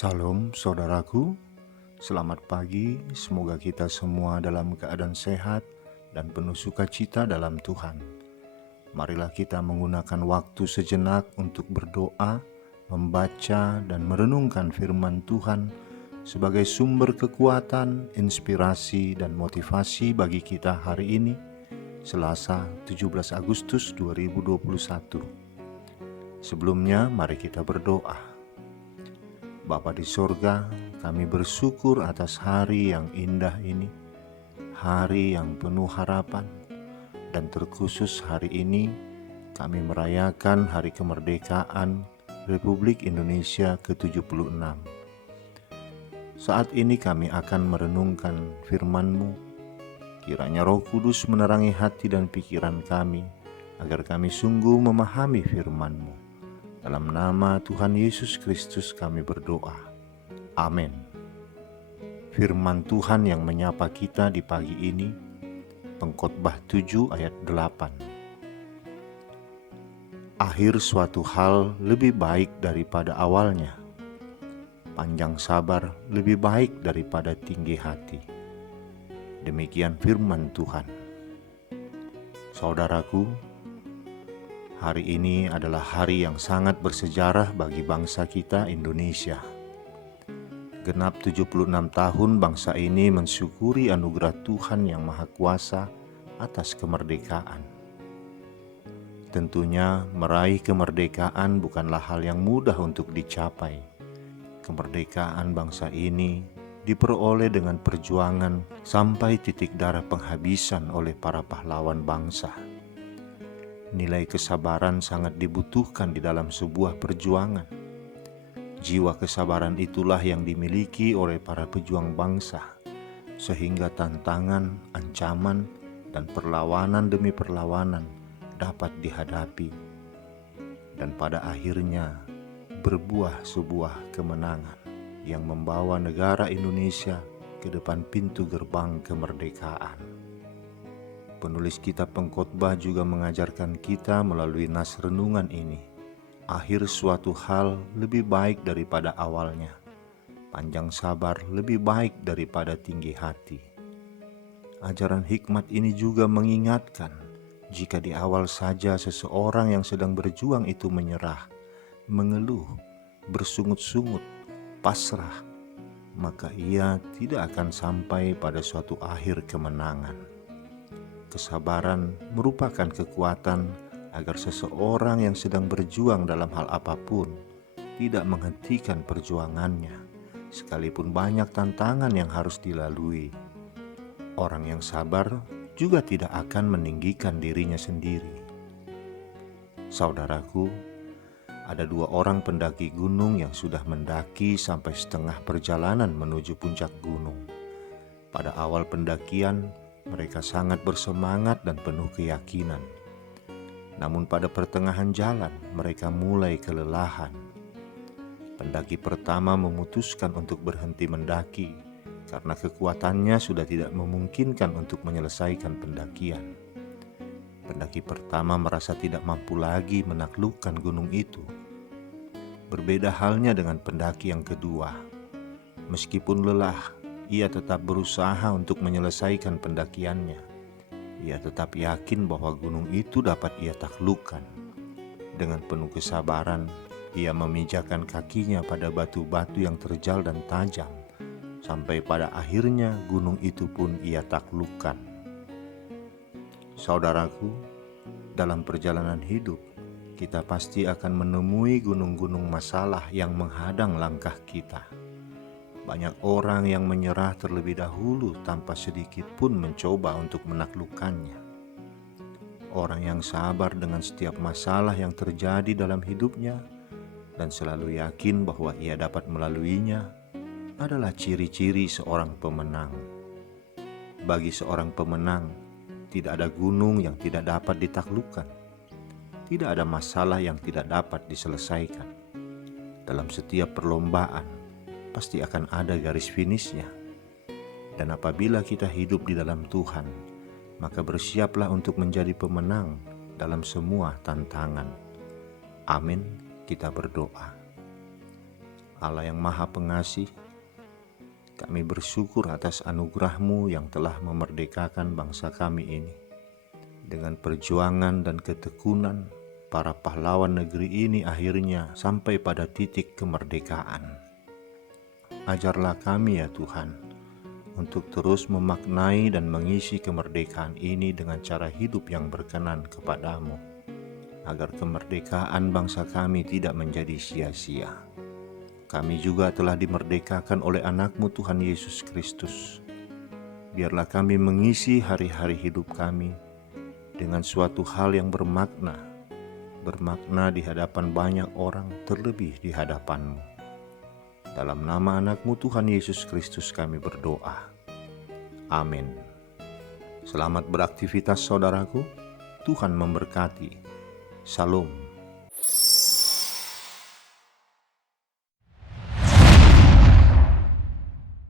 Salam saudaraku, selamat pagi, semoga kita semua dalam keadaan sehat dan penuh sukacita dalam Tuhan. Marilah kita menggunakan waktu sejenak untuk berdoa, membaca dan merenungkan firman Tuhan sebagai sumber kekuatan, inspirasi dan motivasi bagi kita hari ini, Selasa 17 Agustus 2021. Sebelumnya mari kita berdoa. Bapa di sorga, kami bersyukur atas hari yang indah ini, hari yang penuh harapan, dan terkhusus hari ini kami merayakan Hari Kemerdekaan Republik Indonesia ke-76. Saat ini kami akan merenungkan firman-Mu. Kiranya Roh Kudus menerangi hati dan pikiran kami, agar kami sungguh memahami firman-Mu. Dalam nama Tuhan Yesus Kristus kami berdoa. Amin. Firman Tuhan yang menyapa kita di pagi ini, Pengkhotbah 7 ayat 8. Akhir suatu hal lebih baik daripada awalnya. Panjang sabar lebih baik daripada tinggi hati. Demikian firman Tuhan. Saudaraku, hari ini adalah hari yang sangat bersejarah bagi bangsa kita Indonesia. Genap 76 tahun bangsa ini mensyukuri anugerah Tuhan yang Maha Kuasa atas kemerdekaan. Tentunya meraih kemerdekaan bukanlah hal yang mudah untuk dicapai. Kemerdekaan bangsa ini diperoleh dengan perjuangan sampai titik darah penghabisan oleh para pahlawan bangsa. Nilai kesabaran sangat dibutuhkan di dalam sebuah perjuangan. Jiwa kesabaran itulah yang dimiliki oleh para pejuang bangsa, sehingga tantangan, ancaman, dan perlawanan demi perlawanan dapat dihadapi, dan pada akhirnya berbuah sebuah kemenangan yang membawa negara Indonesia ke depan pintu gerbang kemerdekaan. Penulis kitab Pengkhotbah juga mengajarkan kita melalui nas renungan ini, akhir suatu hal lebih baik daripada awalnya. Panjang sabar lebih baik daripada tinggi hati. Ajaran hikmat ini juga mengingatkan, jika di awal saja seseorang yang sedang berjuang itu menyerah, mengeluh, bersungut-sungut, pasrah, maka ia tidak akan sampai pada suatu akhir kemenangan. Kesabaran merupakan kekuatan agar seseorang yang sedang berjuang dalam hal apapun tidak menghentikan perjuangannya, sekalipun banyak tantangan yang harus dilalui. Orang yang sabar juga tidak akan meninggikan dirinya sendiri. Saudaraku, ada 2 orang pendaki gunung yang sudah mendaki sampai setengah perjalanan menuju puncak gunung. Pada awal pendakian, mereka sangat bersemangat dan penuh keyakinan. Namun pada pertengahan jalan, mereka mulai kelelahan. Pendaki pertama memutuskan untuk berhenti mendaki karena kekuatannya sudah tidak memungkinkan untuk menyelesaikan pendakian. Pendaki pertama merasa tidak mampu lagi menaklukkan gunung itu. Berbeda halnya dengan pendaki yang kedua. Meskipun lelah, ia tetap berusaha untuk menyelesaikan pendakiannya. Ia tetap yakin bahwa gunung itu dapat ia taklukkan. Dengan penuh kesabaran, ia memijakan kakinya pada batu-batu yang terjal dan tajam, sampai pada akhirnya gunung itu pun ia taklukkan. Saudaraku, dalam perjalanan hidup, kita pasti akan menemui gunung-gunung masalah yang menghadang langkah kita. Banyak orang yang menyerah terlebih dahulu tanpa sedikit pun mencoba untuk menaklukkannya. Orang yang sabar dengan setiap masalah yang terjadi dalam hidupnya dan selalu yakin bahwa ia dapat melaluinya adalah ciri-ciri seorang pemenang. Bagi seorang pemenang, tidak ada gunung yang tidak dapat ditaklukkan. Tidak ada masalah yang tidak dapat diselesaikan. Dalam setiap perlombaan, pasti akan ada garis finishnya. Dan apabila kita hidup di dalam Tuhan, maka bersiaplah untuk menjadi pemenang dalam semua tantangan. Amin. Kita berdoa. Allah yang Maha Pengasih, kami bersyukur atas anugerah-Mu yang telah memerdekakan bangsa kami ini. Dengan perjuangan dan ketekunan, para pahlawan negeri ini akhirnya sampai pada titik kemerdekaan. Ajarlah kami ya Tuhan, untuk terus memaknai dan mengisi kemerdekaan ini dengan cara hidup yang berkenan kepadamu, agar kemerdekaan bangsa kami tidak menjadi sia-sia. Kami juga telah dimerdekakan oleh anak-Mu Tuhan Yesus Kristus. Biarlah kami mengisi hari-hari hidup kami dengan suatu hal yang bermakna di hadapan banyak orang, terlebih di hadapan-Mu. Dalam nama anak-Mu Tuhan Yesus Kristus kami berdoa. Amin. Selamat beraktivitas saudaraku, Tuhan memberkati. Shalom.